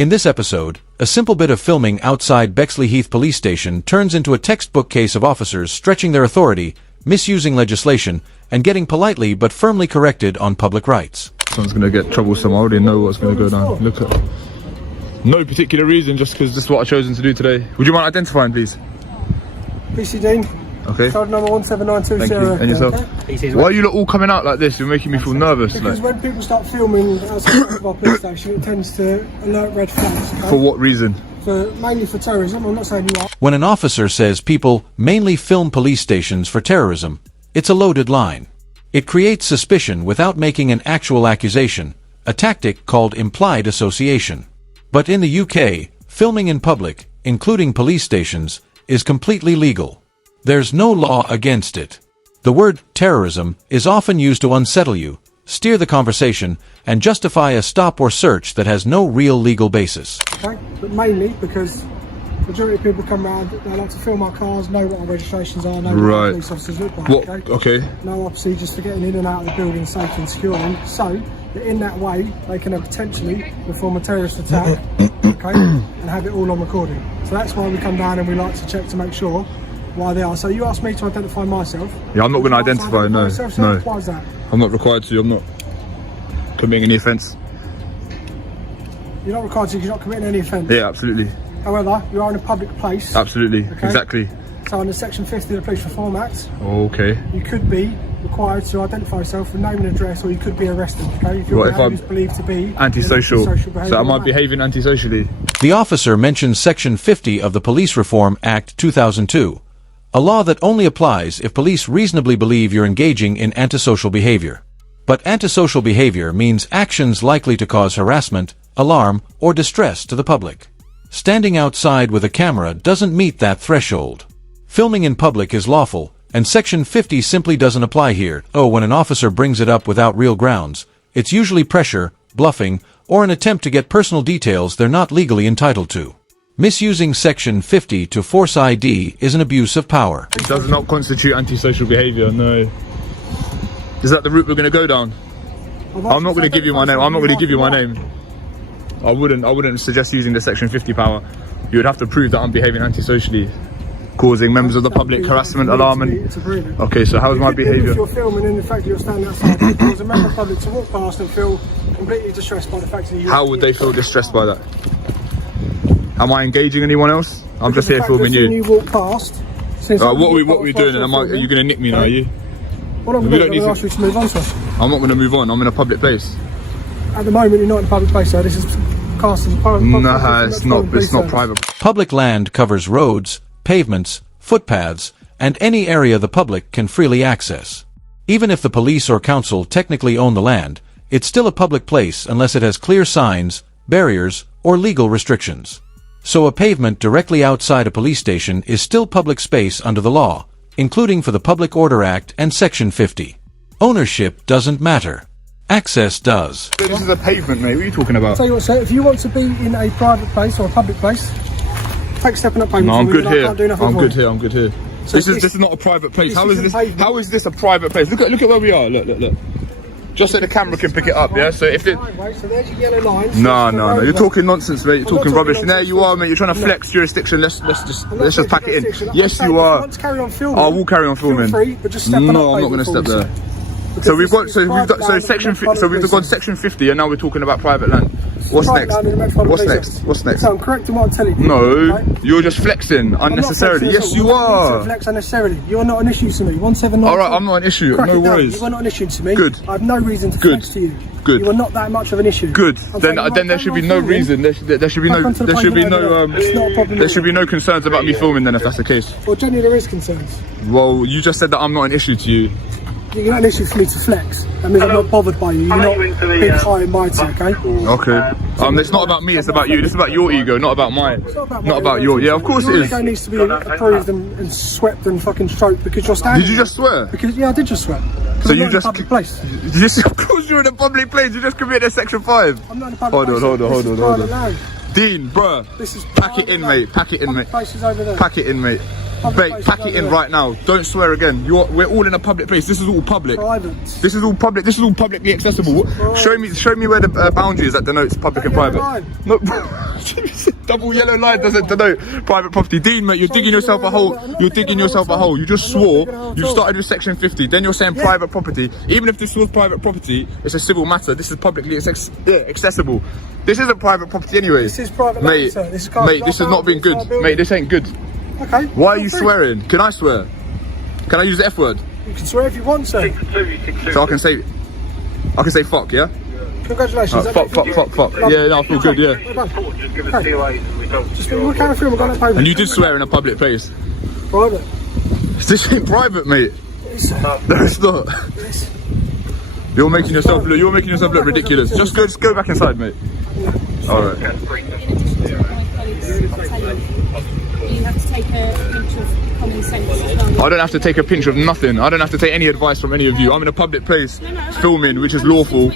In this episode, a simple bit of filming outside Bexley Heath Police Station turns into a textbook case of officers stretching their authority, misusing legislation, and getting politely but firmly corrected on public rights. Someone's going to get troublesome. I already know what's going to go down. Look at... No particular reason, just because this is what I've chosen to do today. Would you mind identifying, please? PC Dean. Okay. Code number 17920. Thank you. And yourself? Okay. Why are you lot all coming out like this? You're making me feel nervous. Because when people start filming outside of our police station, it tends to alert red flags. Okay? For what reason? Mainly for terrorism. I'm not saying you are. When an officer says people mainly film police stations for terrorism, it's a loaded line. It creates suspicion without making an actual accusation, a tactic called implied association. But in the UK, filming in public, including police stations, is completely legal. There's no law against it. The word terrorism is often used to unsettle you, steer the conversation, and justify a stop or search that has no real legal basis. Okay, but mainly because the majority of people come around, they like to film our cars, know what our registrations are, know what our police officers look like. What? Okay? No procedures for getting in and out of the building safe and securely, so that in that way they can potentially perform a terrorist attack, okay, and have it all on recording. So that's why we come down and we like to check to make sure why they are. So you asked me to identify myself. Yeah, I'm not going to identify, no. No. Why is that? I'm not required to, I'm not committing any offence. You're not required to because you're not committing any offence? Yeah, absolutely. However, you are in a public place. Absolutely, okay? Exactly. So under Section 50 of the Police Reform Act, okay, you could be required to identify yourself with name and address, or you could be arrested, okay? If your behaviour is believed to be antisocial. So am I behaving antisocially? The officer mentions Section 50 of the Police Reform Act 2002, a law that only applies if police reasonably believe you're engaging in antisocial behavior. But antisocial behavior means actions likely to cause harassment, alarm, or distress to the public. Standing outside with a camera doesn't meet that threshold. Filming in public is lawful, and Section 50 simply doesn't apply here. When an officer brings it up without real grounds, it's usually pressure, bluffing, or an attempt to get personal details they're not legally entitled to. Misusing Section 50 to force ID is an abuse of power. It does not constitute antisocial behaviour, no. Is that the route we're going to go down? I'm not going to give you my name. I'm not going to give you my name. I wouldn't suggest using the Section 50 power. You would have to prove that I'm behaving antisocially, causing members of the public harassment, alarm, and... Okay, so how's my behaviour? If you're filming and the fact that you're standing outside, there's a member of the public to walk past and feel completely distressed by the fact that you... How would they feel distressed by that? Am I engaging anyone else? I'm just here filming you. You walk past... what are we doing? And are you going to nick me now, are you? What I'm going to do is ask you to move on, sir. I'm not going to move on, I'm in a public place. At the moment, you're not in a public place, sir. This is cast as a private... Nah, it's not private. Public land covers roads, pavements, footpaths, and any area the public can freely access. Even if the police or council technically own the land, it's still a public place unless it has clear signs, barriers, or legal restrictions. So a pavement directly outside a police station is still public space under the law, including for the Public Order Act and Section 50. Ownership doesn't matter. Access does. This is a pavement, mate. What are you talking about? Tell you what, sir, if you want to be in a private place or a public place, take a step in that pavement. No, I'm good here. I'm good here. So this is not a private place. How is this a private place? Look at where we are. Look. Just so the camera can pick it up, yeah? So if it... So there's your yellow lines. No. You're talking nonsense, mate. You're talking rubbish. And there you are, mate. You're trying to flex jurisdiction. Let's just pack it in. Yes, you are. I will carry on filming. Feel free, but just step no, I'm not going to step there. So we've gone Section 50, and now we're talking about private land. What's next? So I'm correct in what I'm telling you. No, right? You're just flexing unnecessarily. Yes, you are. Flex unnecessarily. You're not an issue to me. 179. All right, I'm not an issue. No worries. You are not an issue to me. Good. I have no reason to flex to you. Good. You are not that much of an issue. Good. Then there should be no reason. There should be no concerns about me filming. Then if that's the case. Well, generally there is concerns. Well, you just said that I'm not an issue to you. You're not an issue for me to flex. That means I'm not bothered by you. You're not big, high and mighty, okay? Okay. It's not about me, it's about you. This is about your ego, not about mine. Not about your... Yeah, of course it is. Your ego needs to be approved and swept and fucking stroked because you're standing... Did you just swear? Because, yeah, I did just swear. So you just... public place. Yes, of course you're in a public place. You just committed Section 5. I'm not in a public place. Hold on. Dean, bruh. This is Pack it in, mate. Pack it in, mate. Places over there. Pack it in, mate. Mate, places pack over it in there. right now. Don't swear again. We're all in a public place. This is all public. Private. This is all public. This is all publicly accessible. Show me where the boundary is that denotes public and That private. yellow No, double yellow line doesn't denote private property. Dean, mate, you're digging yourself a hole. You're digging yourself a hole. You just swore. You started with section 50. Then you're saying private property. Even if this was private property, it's a civil matter. This is publicly accessible. This isn't private property anyway. This is private mate. land, sir. This is Mate, this has not been good. Mate, this ain't good. Okay. Why are you swearing? Can I swear? Can I use the F word? You can swear if you want, sir. So I can say fuck, yeah? Congratulations. Fuck. Yeah, no, I feel good, yeah. Just we're carrying through. We're going to pay. And you did swear in a public place. Private. This ain't private, mate. No, it's not. You're making yourself look ridiculous. Just go back inside, mate. All right. You have to take a pinch of common sense as well. I don't have to take a pinch of nothing. I don't have to take any advice from any of you. I'm in a public place filming, which is lawful.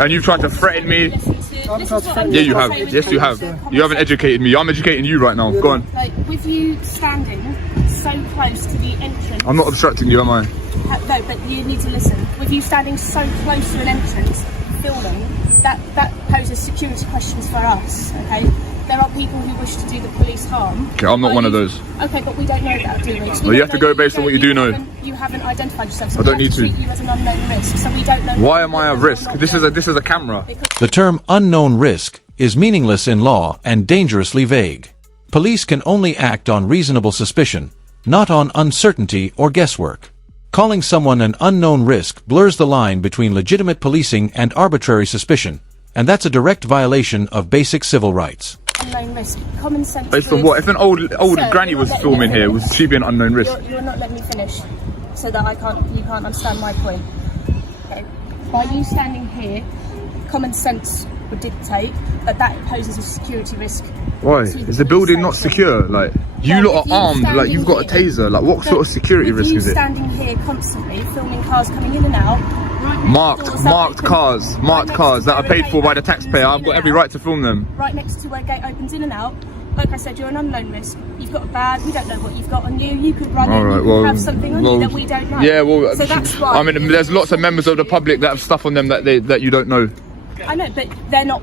And you've tried to threaten me. Yeah, you have. Yes, you have. You haven't educated me. I'm educating you right now. Go on. Like, with you standing so close to the entrance. I'm not obstructing you, am I? No, but you need to listen. With you standing so close to an entrance, filming, that poses security questions for us, okay? There are people who wish to do the police harm. Okay, I'm not one of those. Okay, but we don't know that, do we? Well, you have to go based on what you do know. You haven't identified yourself, so I don't need to. treat you as an unknown risk, so we don't know. Why am I at risk? This is a camera. The term unknown risk is meaningless in law and dangerously vague. Police can only act on reasonable suspicion, not on uncertainty or guesswork. Calling someone an unknown risk blurs the line between legitimate policing and arbitrary suspicion, and that's a direct violation of basic civil rights. Unknown risk. Common sense. Based on what? If an old Sir, granny was filming here, would she be an unknown risk? You're not letting me finish, so that you can't understand my point. Okay. By you standing here, common sense would dictate that poses a security risk. Why? Is the building not secure? Like, you lot are armed, like you've got a taser. Like, what sort of security risk is it? Standing here constantly, filming cars coming in and out. Marked cars that are paid for by the taxpayer. I've got every right to film them. Right next to where gate opens in and out. Like I said, you're an unknown risk. You've got a bag. We don't know what you've got on you. You could run in. You could have something on you that we don't know. Yeah, well, so that's why. I mean, there's lots of members of the public that have stuff on them that you don't know. I know, but they're not.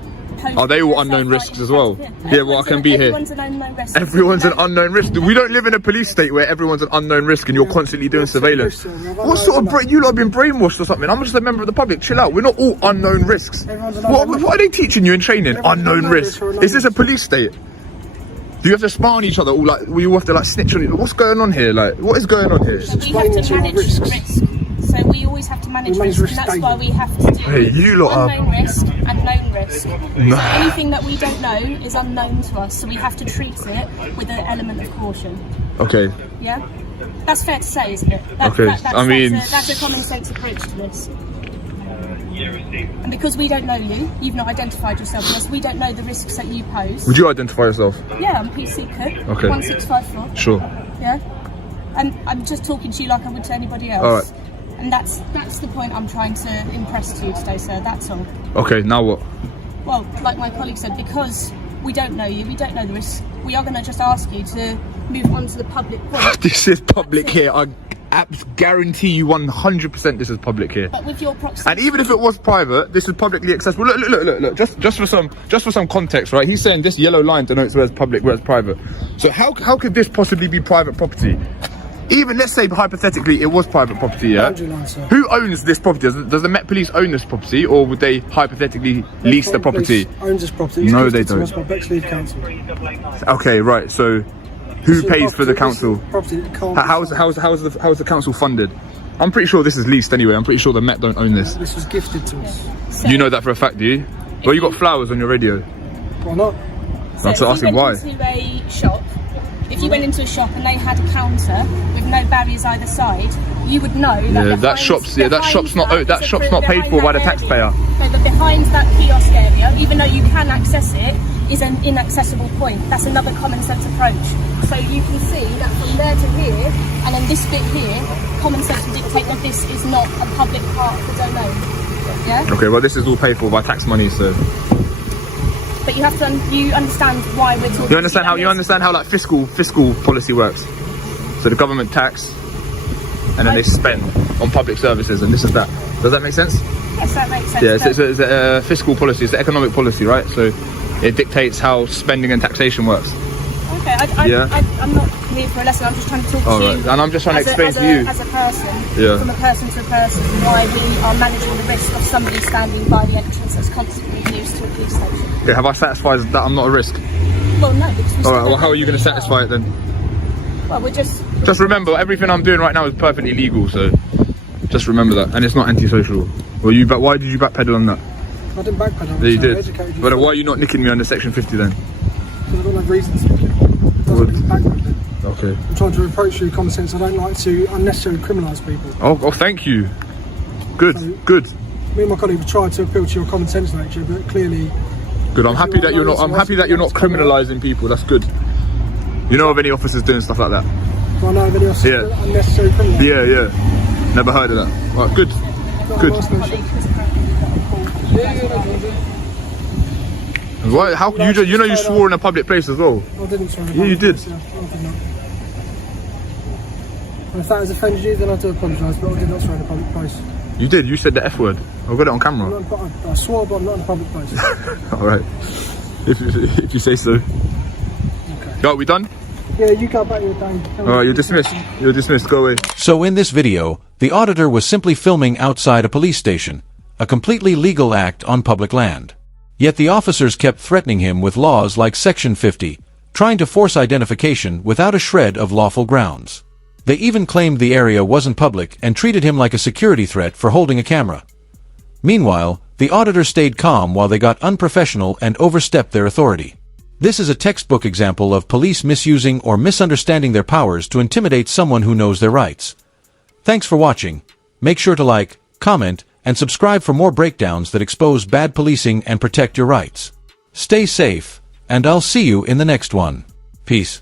Are they all unknown risks as well? Yeah, well, I can be here. Everyone's an unknown risk. Everyone's an unknown risk. We don't live in a police state where everyone's an unknown risk and you're constantly doing surveillance. What sort of you lot have been brainwashed or something? I'm just a member of the public. Chill out. We're not all unknown risks. What are they teaching you in training? Unknown risk. Is this a police state? Do you have to spy on each other? All like we all have to like snitch on each other? What's going on here? Like, what is going on here? So we have to manage risk. So we always have to manage risk, and that's why we have to do unknown risk and known risk. So anything that we don't know is unknown to us, so we have to treat it with an element of caution. Okay. Yeah? That's fair to say, isn't it? That's a common sense approach to this. And because we don't know you, you've not identified yourself with us, we don't know the risks that you pose. Would you identify yourself? Yeah, I'm PC Cook, okay. 1654. Sure. Yeah? And I'm just talking to you like I would to anybody else. Alright. And that's the point I'm trying to impress to you today, sir, that's all. Okay, now what? Well, like my colleague said, because we don't know you, we don't know the risks, we are going to just ask you to move on to the public point. This is public here. I guarantee you 100% this is public here. But with your proximity. And even if it was private, this is publicly accessible. Look. Just for some context, right? He's saying this yellow line denotes where's public, where's private. So how could this possibly be private property? Even let's say hypothetically it was private property, yeah? Who owns this property? Does the Met Police own this property, or would they hypothetically lease the property? Owns this property. No, they don't. Council. Okay, right. So who pays for the council? How's the council funded? I'm pretty sure this is leased anyway. I'm pretty sure the Met don't own this. This was gifted to us. So, you know that for a fact, do you? Well, you got flowers on your radio. Why not? So I'm asking why. If you went into a shop and they had a counter with no barriers either side, you would know that that shop's not paid for by the taxpayer. No, but behind that kiosk area, even though you can access it, is an inaccessible point. That's another common sense approach. So you can see that from there to here, and then this bit here, common sense would dictate that this is not a public part of the domain. Yeah? Okay, well this is all paid for by tax money, so. But you have to, you understand why we're talking. You understand how like fiscal policy works. So the government tax, and then they spend on public services, and this is that. Does that make sense? Yes, that makes sense. Yeah, it's a fiscal policy, it's the economic policy, right? So it dictates how spending and taxation works. Okay, I'm not here for a lesson, I'm just trying to talk to you. Right. And I'm just trying to explain to you. As a person, Yeah. from a person to a person, why we are managing the risk of somebody standing by the entrance that's constantly used to a police station. Okay, have I satisfied that I'm not a risk? Well, no, because we Alright, well how are you going to satisfy it then? Well, we're just... Just remember, everything I'm doing right now is perfectly legal, so just remember that. And it's not antisocial. Well, why did you backpedal on that? I didn't backpedal. Yeah, you did. But why are you not nicking me under section 50 then? Because I don't have reason to. It doesn't mean backpedaling. Okay. I'm trying to approach you with common sense. I don't like to unnecessarily criminalise people. Oh, thank you. Good, So, good. Me and my colleague have tried to appeal to your common sense nature, but clearly... Good, I'm happy that you're not criminalising people, that's good. You know of any officers doing stuff like that? Do I know of any unnecessary criminals? Yeah. Never heard of that. Right, good. Good. Why? How you swore in a public place as well? I didn't swear. Yeah, you did. I did not. And if that has offended you, then I do apologise, but I did not swear in a public place. You did. You said the F word. I've got it on camera. I swore, but I'm not in a public place. All right. If you say so. Okay. Right, we done? Yeah, you go about your day. All right, you're dismissed. You're dismissed. Go away. So in this video, the auditor was simply filming outside a police station, a completely legal act on public land. Yet the officers kept threatening him with laws like Section 50, trying to force identification without a shred of lawful grounds. They even claimed the area wasn't public and treated him like a security threat for holding a camera. Meanwhile, the auditor stayed calm while they got unprofessional and overstepped their authority. This is a textbook example of police misusing or misunderstanding their powers to intimidate someone who knows their rights. Thanks for watching. Make sure to like, comment, and subscribe for more breakdowns that expose bad policing and protect your rights. Stay safe, and I'll see you in the next one. Peace.